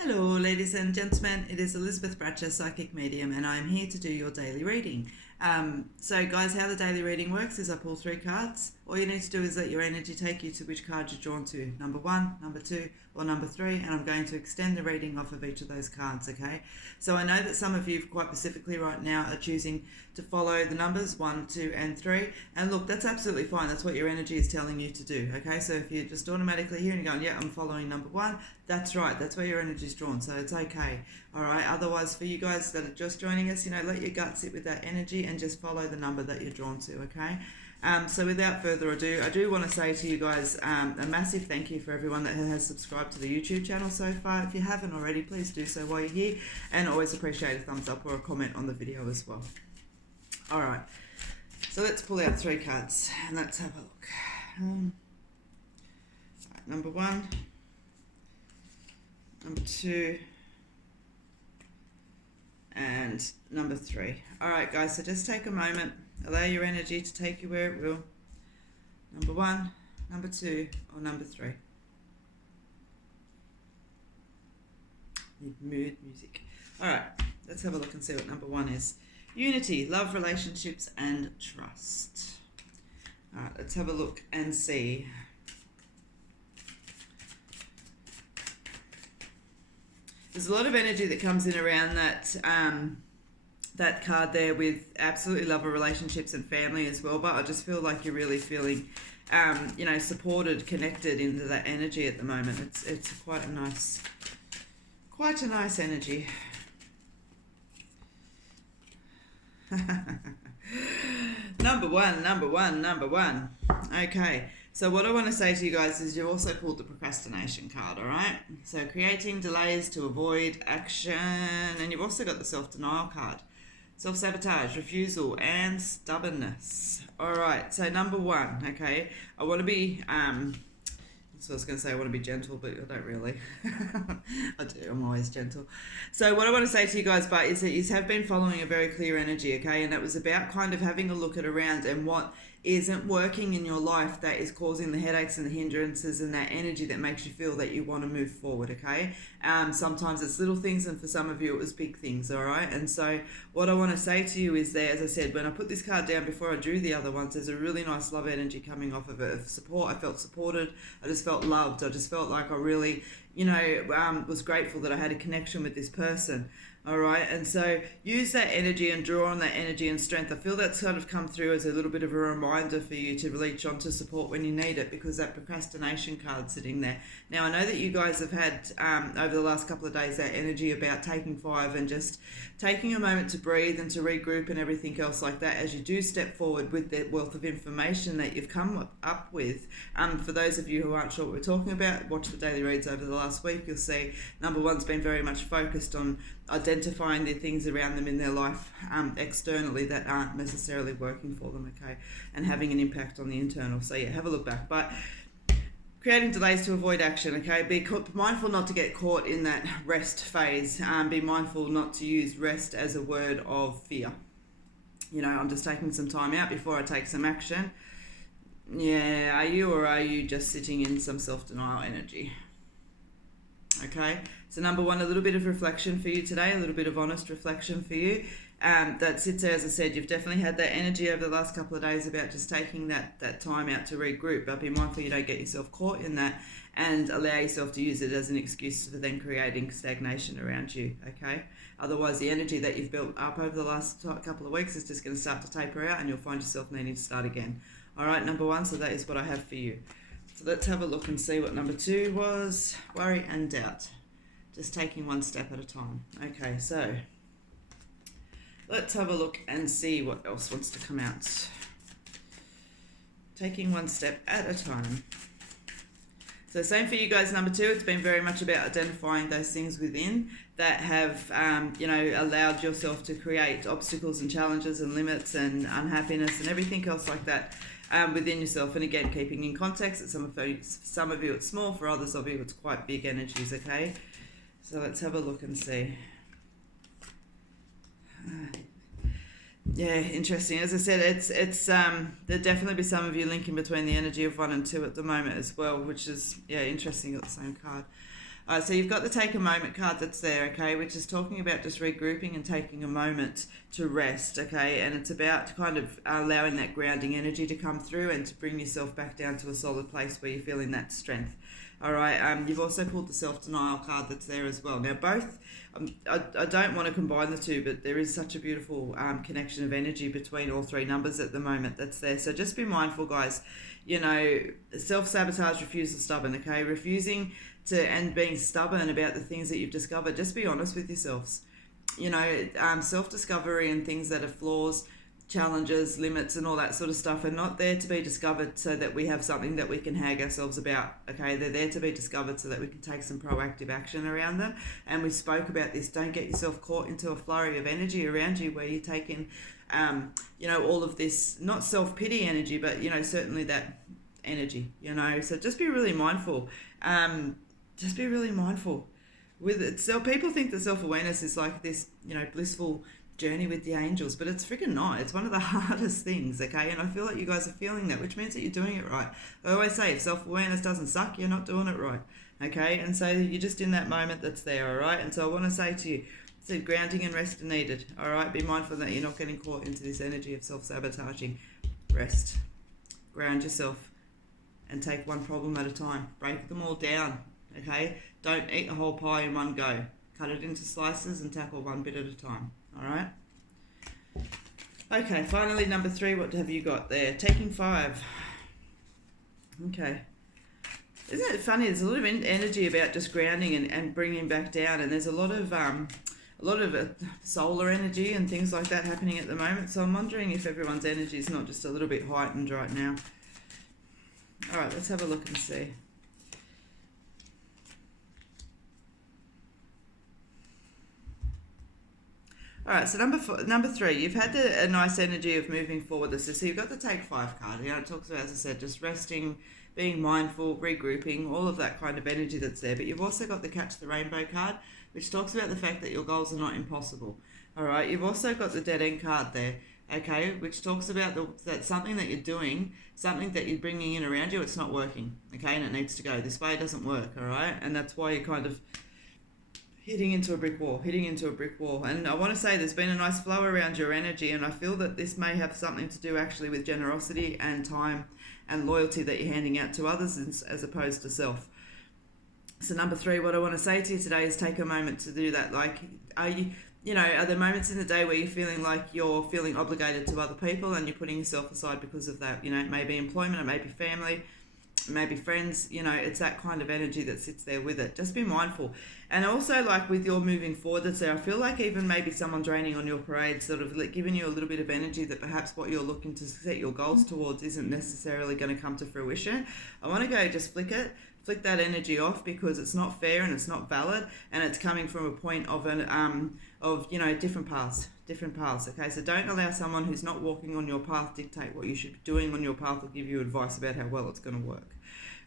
Hello, ladies and gentlemen. It is Elizabeth Bratcher, Psychic Medium, and I am here to do your daily reading. So, guys, how the daily reading works is I pull 3 cards. All you need to do is let your energy take you to which card you're drawn to, number 1, number 2, or number 3, and I'm going to extend the reading off of each of those cards, okay? So I know that some of you quite specifically right now are choosing to follow the numbers 1, 2, and 3, and look, that's absolutely fine. That's what your energy is telling you to do, okay? So if you're just automatically here and you're going, yeah, I'm following number 1, that's right. That's where your energy is drawn, so it's okay, all right? Otherwise, for you guys that are just joining us, let your gut sit with that energy and just follow the number that you're drawn to, okay? So without further ado, I do want to say to you guys a massive thank you for everyone that has subscribed to the YouTube channel so far. If you haven't already, please do so while you're here, and always appreciate a thumbs up or a comment on the video as well. All right, so let's pull out 3 cards and let's have a look. Right, number 1, number 2, and number 3. All right, guys, so just take a moment. Allow your energy to take you where it will. Number 1, number 2, or number 3. Need mood music. All right, let's have a look and see what number 1 is. Unity, love, relationships, and trust. All right, let's have a look and see. There's a lot of energy that comes in around that card there with absolutely love of relationships and family as well, but I just feel like you're really feeling supported, connected into that energy at the moment. It's quite a nice energy. Number one. Okay, so what I want to say to you guys is you've also pulled the procrastination card, all right? So creating delays to avoid action, and you've also got the self-denial card. Self-sabotage, refusal, and stubbornness. All right, so number 1, okay, I want to be, so I was going to say I want to be gentle, but I don't really. I do, I'm always gentle. So what I want to say to you guys, but is that you have been following a very clear energy, okay, and it was about kind of having a look at around and what isn't working in your life that is causing the headaches and the hindrances and that energy that makes you feel that you want to move forward, okay? Sometimes it's little things, and for some of you it was big things, all right? And so what I want to say to you is that, as I said, when I put this card down before I drew the other ones, there's a really nice love energy coming off of it, of support. I felt supported. I just felt loved. I just felt like I really, was grateful that I had a connection with this person. All right, and so use that energy and draw on that energy and strength. I feel that's sort of come through as a little bit of a reminder for you to reach on to support when you need it, because that procrastination card sitting there. Now, I know that you guys have had, over the last couple of days, that energy about taking 5 and just taking a moment to breathe and to regroup and everything else like that as you do step forward with that wealth of information that you've come up with. For those of you who aren't sure what we're talking about, watch the daily reads over the last week. You'll see number 1's been very much focused on identifying the things around them in their life externally that aren't necessarily working for them, okay, and having an impact on the internal. So yeah, have a look back. But creating delays to avoid action, okay, be mindful not to get caught in that rest phase. Be mindful not to use rest as a word of fear. I'm just taking some time out before I take some action. Yeah, are you, or are you just sitting in some self-denial energy? Okay, so number 1, a little bit of reflection for you today, a little bit of honest reflection for you. That sits there, as I said, you've definitely had that energy over the last couple of days about just taking that time out to regroup, but be mindful you don't get yourself caught in that and allow yourself to use it as an excuse for then creating stagnation around you, okay? Otherwise, the energy that you've built up over the last couple of weeks is just going to start to taper out, and you'll find yourself needing to start again. All right, number 1, so that is what I have for you. So let's have a look and see what number 2 was. Worry and doubt. Just taking one step at a time. Okay, so let's have a look and see what else wants to come out. Taking one step at a time. So same for you guys, number 2. It's been very much about identifying those things within that have, allowed yourself to create obstacles and challenges and limits and unhappiness and everything else like that within yourself. And again, keeping in context that some of you it's small, for others of you it's quite big energies, okay? So let's have a look and see. Yeah, interesting. As I said, it's there'll definitely be some of you linking between the energy of 1 and 2 at the moment as well, which is, yeah, interesting. Got the same card. So you've got the take a moment card that's there, okay, which is talking about just regrouping and taking a moment to rest, okay, and it's about kind of allowing that grounding energy to come through and to bring yourself back down to a solid place where you're feeling that strength. All right, you've also pulled the self-denial card that's there as well. Now both, I don't want to combine the two, but there is such a beautiful connection of energy between all three numbers at the moment that's there. So just be mindful, guys. You know, self-sabotage, refusal, stubborn, okay? Refusing to and being stubborn about the things that you've discovered. Just be honest with yourselves. You know, self-discovery and things that are flaws, challenges, limits and all that sort of stuff are not there to be discovered so that we have something that we can hag ourselves about, okay? They're there to be discovered so that we can take some proactive action around them. And we spoke about this. Don't get yourself caught into a flurry of energy around you where you're taking, you know, all of this, not self-pity energy, but, you know, certainly that energy, you know? So just be really mindful. Just be really mindful with it. So people think that self-awareness is like this, you know, blissful journey with the angels, but it's freaking not. It's one of the hardest things, okay? And I feel like you guys are feeling that, which means that you're doing it right. I always say, if self-awareness doesn't suck, you're not doing it right, okay? And so you're just in that moment that's there, all right? And so I want to say to you, so grounding and rest are needed, all right? Be mindful that you're not getting caught into this energy of self-sabotaging. Rest, ground yourself, and take one problem at a time. Break them all down, okay? Don't eat a whole pie in one go. Cut it into slices and tackle one bit at a time. All right. Okay, finally, number 3, what have you got there? Taking 5. Okay. Isn't it funny? There's a lot of energy about just grounding and bringing back down, and there's a lot of solar energy and things like that happening at the moment. So I'm wondering if everyone's energy is not just a little bit heightened right now. All right, let's have a look and see. All right, so number 3, you've had a nice energy of moving forward. So you've got the Take 5 card. You know, it talks about, as I said, just resting, being mindful, regrouping, all of that kind of energy that's there. But you've also got the Catch the Rainbow card, which talks about the fact that your goals are not impossible. All right, you've also got the Dead End card there, okay, which talks about that something that you're doing, something that you're bringing in around you, it's not working, okay, and it needs to go. This way it doesn't work, all right? And that's why you're kind of hitting into a brick wall. And I want to say there's been a nice flow around your energy, and I feel that this may have something to do actually with generosity and time and loyalty that you're handing out to others as opposed to self. So number 3, what I want to say to you today is take a moment to do that. Like, are there moments in the day where you're feeling like you're feeling obligated to other people and you're putting yourself aside because of that? You know, it may be employment, it may be family, maybe friends, you know, it's that kind of energy that sits there with it. Just be mindful. And also, like with your moving forward that's there, I feel like even maybe someone draining on your parade, sort of like giving you a little bit of energy that perhaps what you're looking to set your goals towards isn't necessarily going to come to fruition. I want to go just flick that energy off, because it's not fair and it's not valid, and it's coming from a point of different paths, okay? So don't allow someone who's not walking on your path dictate what you should be doing on your path or give you advice about how well it's going to work.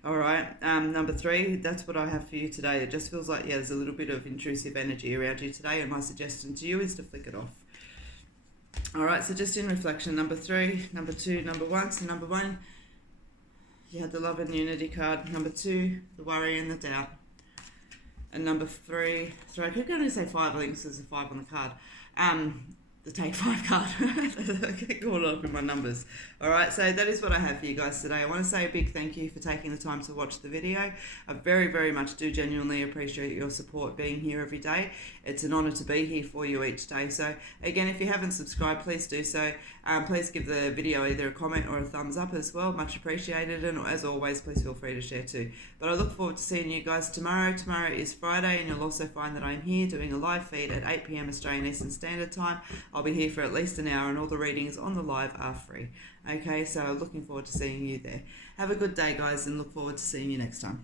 All right, number 3, that's what I have for you today. It just feels like, there's a little bit of intrusive energy around you today, and my suggestion to you is to flick it off. All right, so just in reflection, number 3, number 2, number 1. So number 1, you had the Love and Unity card. Number 2, the Worry and the Doubt. And number 3, sorry, I keep going to say 5, I think there's a 5 on the card. The Take 5 card. I get caught up in my numbers. All right, so that is what I have for you guys today. I want to say a big thank you for taking the time to watch the video. I very, very much do genuinely appreciate your support being here every day. It's an honour to be here for you each day. So again, if you haven't subscribed, please do so. Please give the video either a comment or a thumbs up as well. Much appreciated. And as always, please feel free to share too. But I look forward to seeing you guys tomorrow. Tomorrow is Friday, and you'll also find that I'm here doing a live feed at 8 p.m. Australian Eastern Standard Time. I'll be here for at least an hour, and all the readings on the live are free. Okay, so looking forward to seeing you there. Have a good day, guys, and look forward to seeing you next time.